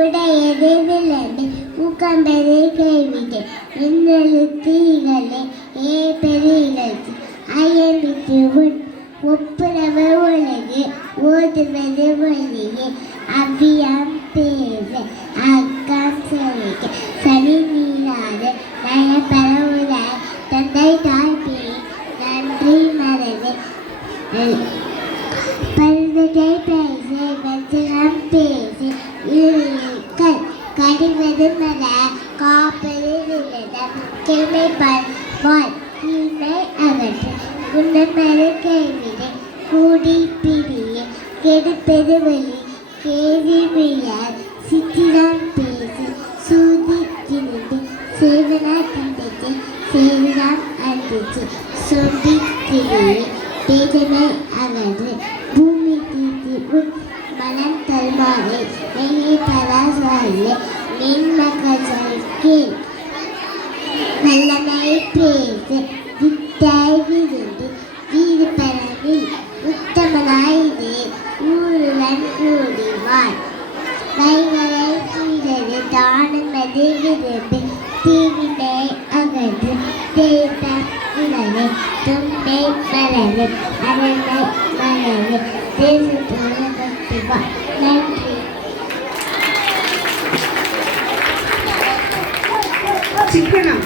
உடையது விளந்து ஊக்கம்பெரு கேள்விக்கு இன்னெழுத்தீகளே ஏ பெருகி அயம்பித்து ஒப்புரவு உலகு ஓதுவது ஒளியே அவ்வியம் பேச அக்கம் செவிக்க சனி நீராது நயப்பெற உலாய் தந்தை தாய்ப்பே நன்றி மறந்து பருவத்தை பேச வஞ்சகம் பேசி இழுக்கல் கடிவது மர காப்பது விரதம் கிழமைப்பால் வாய் தீமை அகற்று குணமர கேள்வியை கூடி பிரிய கெடுப்பது வழி கேள்வி விழார் சித்திரம் பேசி சூதி திணிந்து சேவனா திண்டத்து சேவனம் அடிச்சு சொல்லி திரியே பேதமை அகன்று பூமி தீர்த்து மனம் தருமாறு மெய்யை பராசாலே மென்மக்கள் கேள் நல்லமை பேசு விட்டாய் விருந்து வீடு பெறவில் உத்தமனாயிரு ஊருடன் கூடிவார் வைகளை கீழது தானுமது விரும்பி தீவினை அகன்று தேசம் உடனே தும்பை மலரு அரண்மை மலரு தேசத்தோடு பக்திவார். நன்றி. சிக்கனம்